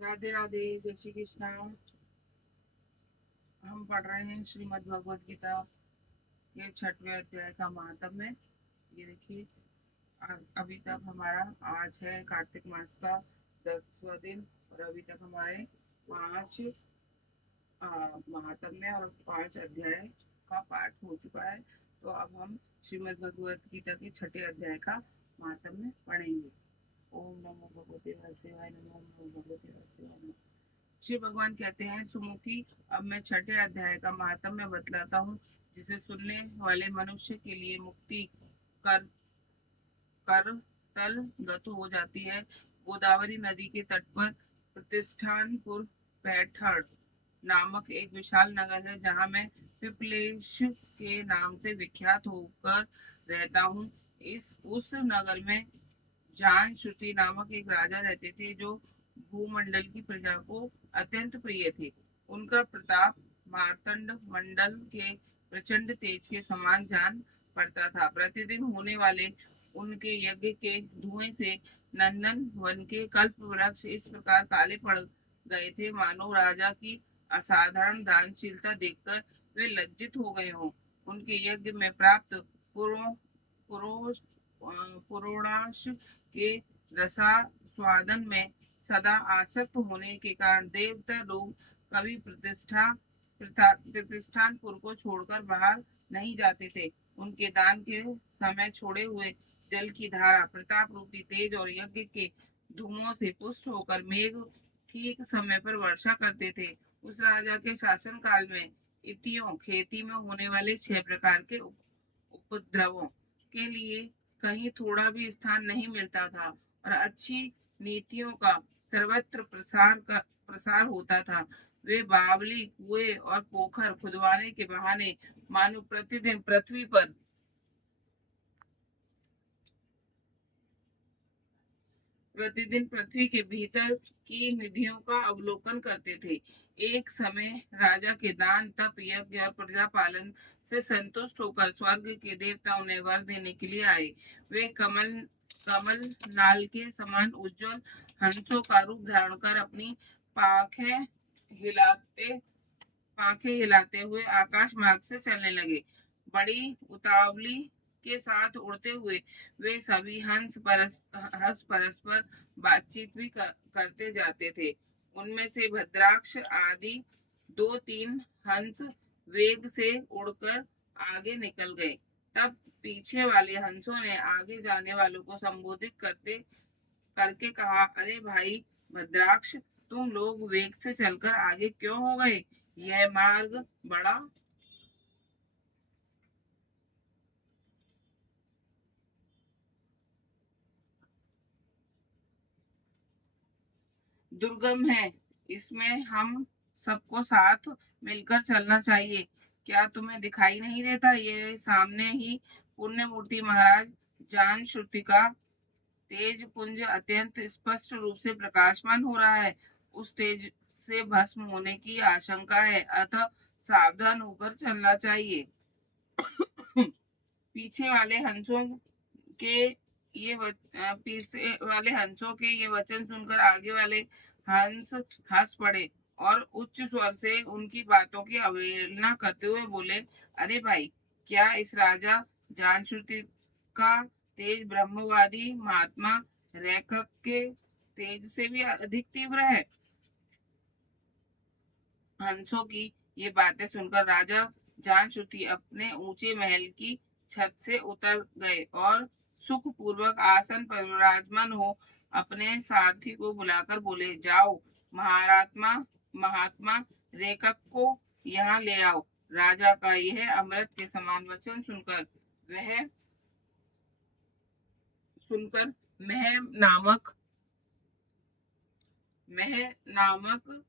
राधे राधे, जय श्री कृष्णा। हम पढ़ रहे हैं श्रीमद् भगवत गीता के 6वें अध्याय का महात्म्य। ये देखिए, अभी तक हमारा आज है कार्तिक मास का 10वां दिन और अभी तक हमारे 5 महात्म्य और 5 अध्याय का पाठ हो चुका है। तो अब हम श्रीमद् भगवत गीता के 6ठे अध्याय का महात्म्य पढ़ेंगे। ओम नमो भगवते वासुदेवाय नमो, ओम नमो भगवते वासुदेवाय नमः। शिव भगवान कहते हैं, सुमुखी, अब मैं 6ठे अध्याय का महात्म्य बतलाता हूँ, जिसे सुनने वाले मनुष्य के लिए मुक्ति कर कर तल गत हो जाती है। गोदावरी नदी के तट पर प्रतिष्ठानपुर पैठड़ नामक एक विशाल नगर है, जहाँ मैं पिपलेश के नाम से विख्यात होकर रहता हूँ। इस उस नगर में जान श्रुति नामक एक राजा रहते थे, जो भूमंडल की प्रजा को अत्यंत प्रिय थे। उनका प्रताप मार्तंड मंडल के प्रचंड तेज के समान जान पड़ता था। प्रतिदिन होने वाले उनके यज्ञ के धुएं से नंदन वन के कल्प वृक्ष इस प्रकार काले पड़ गए थे, मानो राजा की असाधारण दानशीलता देखकर वे लज्जित हो गए हों। उनके यज्ञ में प्राप्त पुरो पुरोष पुरोणाश के रसास्वादन में सदा आसक्त होने के कारण देवता लोग कभी प्रतिष्ठानपुर को छोड़कर बाहर नहीं जाते थे। उनके दान के समय छोड़े हुए जल की धारा प्रताप रूपी तेज और यज्ञ के धूमों से पुष्ट होकर मेघ ठीक समय पर वर्षा करते थे। उस राजा के शासन काल में इतियों खेती में होने वाले 6 प्रकार के उपद्रवों के लिए कहीं थोड़ा भी स्थान नहीं मिलता था और अच्छी नीतियों का सर्वत्र प्रसार होता था। वे बावली, कुएं और पोखर खुदवाने के बहाने मानो प्रतिदिन पृथ्वी के भीतर की निधियों का अवलोकन करते थे। एक समय राजा के दान, तप, यज्ञ और प्रजा पालन से संतुष्ट होकर स्वर्ग के देवता उन्हें वर देने के लिए आए। वे कमल कमल नाल के समान उज्जवल हंसों का रूप धारण कर अपनी पाखें हिलाते हिलाते हुए आकाश मार्ग से चलने लगे। बड़ी उतावली के साथ उड़ते हुए वे सभी हंस परस्पर बातचीत भी करते जाते थे। उनमें से भद्राक्ष आदि 2-3 हंस वेग से उड़कर आगे निकल गए। तब पीछे वाले हंसों ने आगे जाने वालों को संबोधित करते करके कहा, अरे भाई भद्राक्ष, तुम लोग वेग से चलकर आगे क्यों हो गए? यह मार्ग बड़ा दुर्गम है। इसमें हम सबको साथ मिलकर चलना चाहिए। क्या तुम्हें दिखाई नहीं देता? ये सामने ही पुण्य मूर्ति महाराज जान श्रुति का तेज पुंज अत्यंत स्पष्ट रूप से प्रकाशमान हो रहा है। उस तेज से भस्म होने की आशंका है, अतः सावधान होकर चलना चाहिए। पीछे वाले हंसों के पीछे वाले हंसों के ये वचन सुनकर आगे वाले हंस हंस पड़े और उच्च स्वर से उनकी बातों की अवहेलना करते हुए बोले, अरे भाई, क्या इस राजा जानश्रुति का तेज ब्रह्मवादी महात्मा रेखक के तेज से भी अधिक तीव्र है? हंसों की ये बातें सुनकर राजा जानश्रुति अपने ऊंचे महल की छत से उतर गए और सुख पूर्वक आसन पर विराजमान हो अपने सारथी को बुलाकर बोले, जाओ महात्मा महात्मा रेखक को यहाँ ले आओ। राजा का यह अमृत के समान वचन सुनकर मह नामक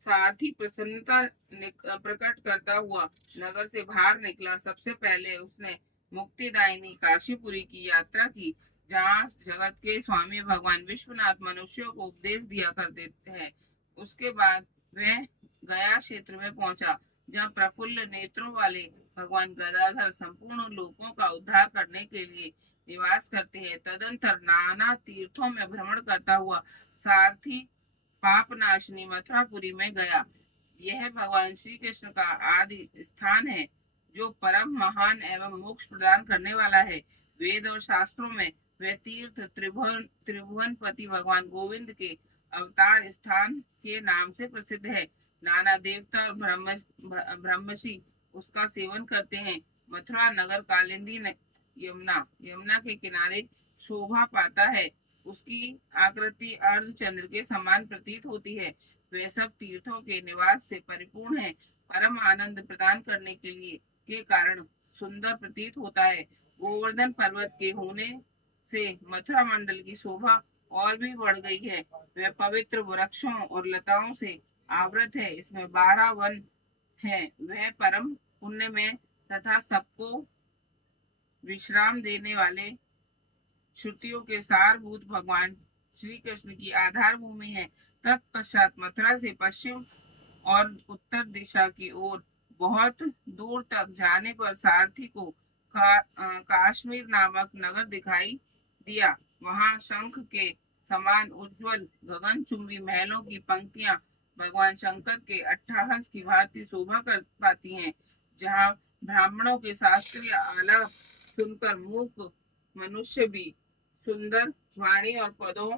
सारथी प्रसन्नता प्रकट करता हुआ नगर से बाहर निकला। सबसे पहले उसने मुक्तिदायिनी काशीपुरी की यात्रा की, जहाँ जगत के स्वामी भगवान विश्वनाथ मनुष्यों को उपदेश दिया करते हैं। उसके बाद वह गया क्षेत्र में पहुंचा, जहाँ प्रफुल्ल नेत्रों वाले भगवान गदाधर संपूर्ण लोकों का उद्धार करने के लिए निवास करते हैं। तदंतर नाना तीर्थों में भ्रमण करता हुआ सारथी पाप नाशनी मथुरापुरी में गया। यह भगवान श्री कृष्ण का आदि स्थान है, जो परम महान एवं मोक्ष प्रदान करने वाला है। वेद और शास्त्रों में वह तीर्थ त्रिभुवनपति भगवान गोविंद के अवतार स्थान के नाम से प्रसिद्ध है। नाना देवता और ब्रह्मषि उसका सेवन करते हैं। मथुरा नगर कालिंदी यमुना यमुना के किनारे शोभा पाता है। उसकी आकृति अर्धचंद्र के समान प्रतीत होती है। वे सब तीर्थों के निवास से परिपूर्ण है। परम आनंद प्रदान करने के कारण सुंदर प्रतीत होता है। गोवर्धन पर्वत के होने से मथुरा मंडल की शोभा और भी बढ़ गई है। वह पवित्र वृक्षों और लताओं से आवृत है। इसमें 12 वन है। वह परम पुण्य में तथा सबको विश्राम देने वाले श्रुतियों के सारभूत भगवान श्री कृष्ण की आधार भूमि है। तत्पश्चात मथुरा से पश्चिम और उत्तर दिशा की ओर बहुत दूर तक जाने पर सारथी को काश्मीर नामक नगर दिखाई दिया। वहां शंख के समान उज्जवल गगनचुंबी महलों की पंक्तियां भगवान शंकर के अट्टहास की भांति शोभा कर पाती हैं। जहां ब्राह्मणों के शास्त्रीय आलाप सुनकर मूक मनुष्य भी सुंदर वाणी और पदों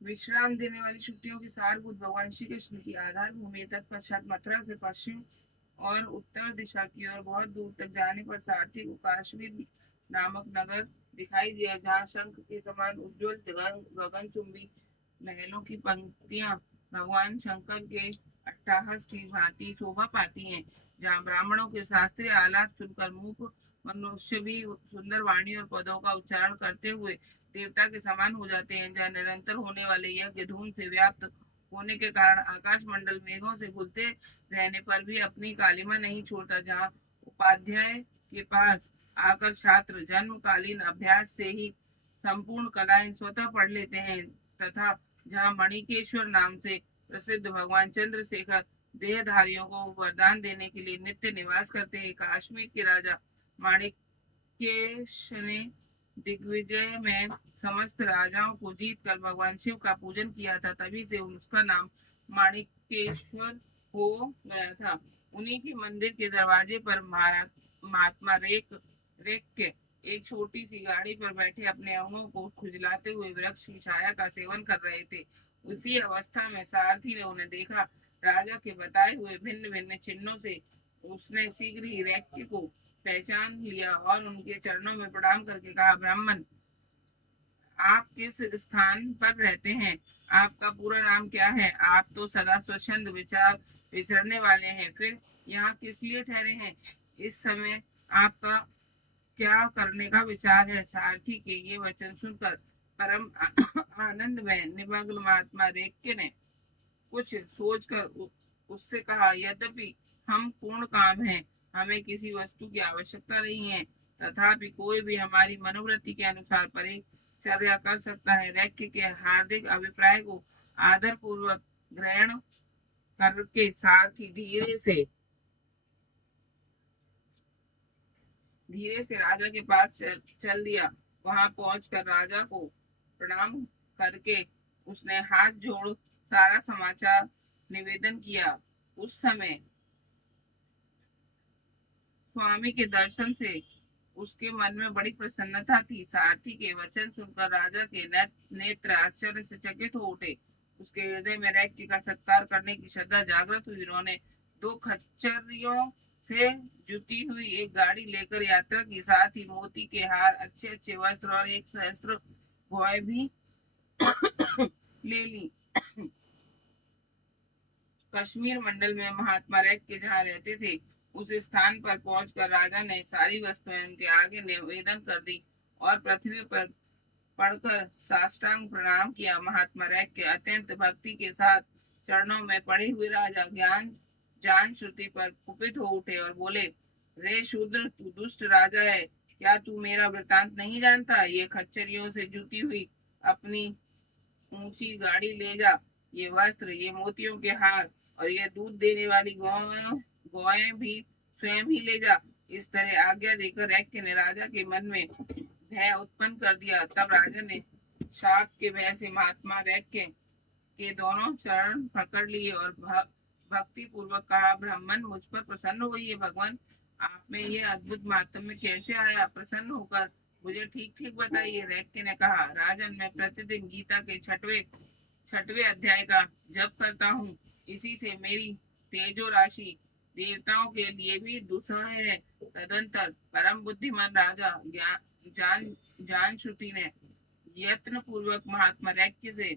विश्राम देने वाली छुट्टियों के सारभूत भगवान श्री कृष्ण की आधार भूमि तत्पश्चात मथुरा से पश्चिम और उत्तर दिशा की ओर बहुत दूर तक जाने पर सारथी को काश्मीर नामक नगर दिखाई दिया, जहाँ शंख के समान उज्जवल गगनचुंबी महलों की पंक्तियां भगवान शंकर के अट्टहास की भांति शोभा पाती हैं। जहाँ ब्राह्मणों के शास्त्रीय आलाप सुनकर मूक मनुष्य भी सुंदर वाणी और पदों का उच्चारण करते हुए देवता के समान हो जाते हैं। जहाँ निरंतर होने वाले यज्ञ धूम से व्याप्त होने के कारण आकाश मंडल मेघों से घुलते रहने पर भी अपनी कालिमा नहीं छोड़ता। जहाँ उपाध्याय के पास आकर छात्र जन्मकालीन अभ्यास से ही संपूर्ण कलाएं स्वतः पढ़ लेते हैं, तथा जहाँ मणिकेश्वर नाम से प्रसिद्ध भगवान चंद्रशेखर देहधारियों को वरदान देने के लिए नित्य निवास करते हैं। काश्मीर के राजा माणिकेश ने दिग्विजय में समस्त राजाओं को जीत कर भगवान शिव का पूजन किया था। तभी से उसका नाम माणिकेश्वर हो गया था। उन्हीं के मंदिर के दरवाजे पर महात्मा रेक के एक छोटी सी गाड़ी पर बैठे अपने अंगों को खुजलाते हुए वृक्ष की छाया का सेवन कर रहे थे। उसी अवस्था में सारथी ने उन्हें देखा। राजा के बताए हुए भिन्न भिन्न चिन्हों से उसने शीघ्र ही रेक को पहचान लिया और उनके चरणों में प्रणाम करके कहा, ब्राह्मण, आप किस स्थान पर रहते हैं? आपका पूरा नाम क्या है? आप तो सदा स्वच्छंद विचार विचरने वाले हैं, फिर यहाँ किस लिए ठहरे हैं? इस समय आपका क्या करने का विचार है? सारथी के ये वचन सुनकर परम आनंद में निमग्न महात्मा रेक्के ने कुछ सोचकर उससे कहा, यद्यपि हम पूर्ण काम हैं, हमें किसी वस्तु की आवश्यकता नहीं है, तथापि कोई भी हमारी मनोवृत्ति के अनुसार परिचर्या कर सकता है। रैक्य के हार्दिक अभिप्राय को आदर पूर्वक ग्रहण करके सारथी धीरे से राजा के पास चल दिया। वहां पहुंचकर राजा को प्रणाम करके उसने हाथ जोड़ सारा समाचार निवेदन किया। उस समय स्वामी के दर्शन से उसके मन में बड़ी प्रसन्नता थी। सारथी के वचन सुनकर राजा के नेत्र आश्चर्य से चकित हो उठे। उसके हृदय में रैक्य का सत्कार करने की श्रद्धा जागृत हुई। उन्होंने 2 खच्चरियों से जुटी हुई एक गाड़ी लेकर यात्रा की, साथ ही मोती के हार, अच्छे अच्छे वस्त्र और 1 सहस्त्र भौएं भी ले ली। कश्मीर मंडल में महात्मा रैक्य जहाँ रहते थे, उस स्थान पर पहुंचकर राजा ने सारी वस्तुएं उनके आगे निवेदन कर दी और पृथ्वी पर पड़कर साष्टांग प्रणाम किया। महात्मा रैक्य अत्यंत भक्ति के साथ चरणों में पड़े हुए राजा जान श्रुति पर कुपित हो उठे और बोले, रे शूद्र, तू दुष्ट राजा है, क्या तू मेरा वृतांत नहीं जानता? ये खच्चरियों से जुटी हुई अपनी ऊंची गाड़ी ले जा, ये वस्त्र, ये मोतियों के हार और ये दूध देने वाली गौएं भी स्वयं ही ले जा। इस तरह आज्ञा देकर रैक्य ने राजा के मन में भय उत्पन्न कर दिया। तब राजा ने शाप के भय से महात्मा रैक्य के दोनों चरण पकड़ लिए और भक्ति पूर्वक कहा, ब्राह्मण मुझ पर प्रसन्न होइए। भगवान, आप में ये अद्भुत महात्म्य कैसे आया? प्रसन्न होकर मुझे ठीक ठीक बताइए। रैक्य ने कहा, राजन, मैं प्रतिदिन गीता के छठवें अध्याय का जप करता हूँ। इसी से मेरी तेजो राशि देवताओं के लिए भी दुस्सह है। तदंतर परम बुद्धिमान राजा जान जान श्रुति ने यत्न पूर्वक महात्मा रैक्य से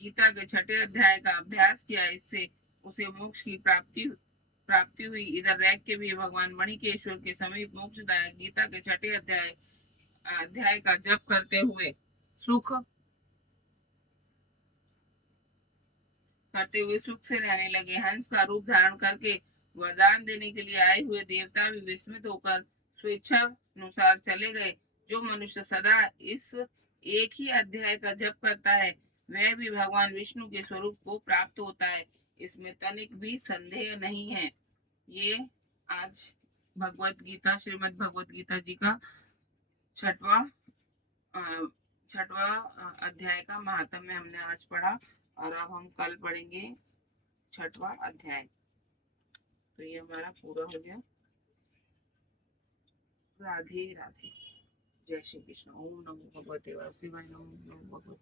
गीता के छठे अध्याय का अभ्यास किया। इससे उसे मोक्ष की प्राप्ति हुई। इधर रैक्य भी भगवान मणिकेश्वर के समीप मोक्षदायक गीता के छठे अध्याय का जप करते हुए सुख से रहने लगे। हंस का रूप धारण करके वरदान देने के लिए आए हुए देवता भी विस्मित होकर स्वेच्छा अनुसार चले गए। जो मनुष्य सदा इस एक ही अध्याय का जप करता है, वह भी भगवान विष्णु के स्वरूप को प्राप्त होता है। इसमें तनिक भी संदेह नहीं है। ये आज श्रीमद् भगवत गीता जी का छठवा छठवा अध्याय का महात्म्य हमने आज पढ़ा, और अब हम कल पढ़ेंगे छठवा अध्याय। तो ये हमारा पूरा हो गया। राधे राधे। जय श्री कृष्ण। ओम नमो भगवते वासुदेवाय। नमो नमो भगवते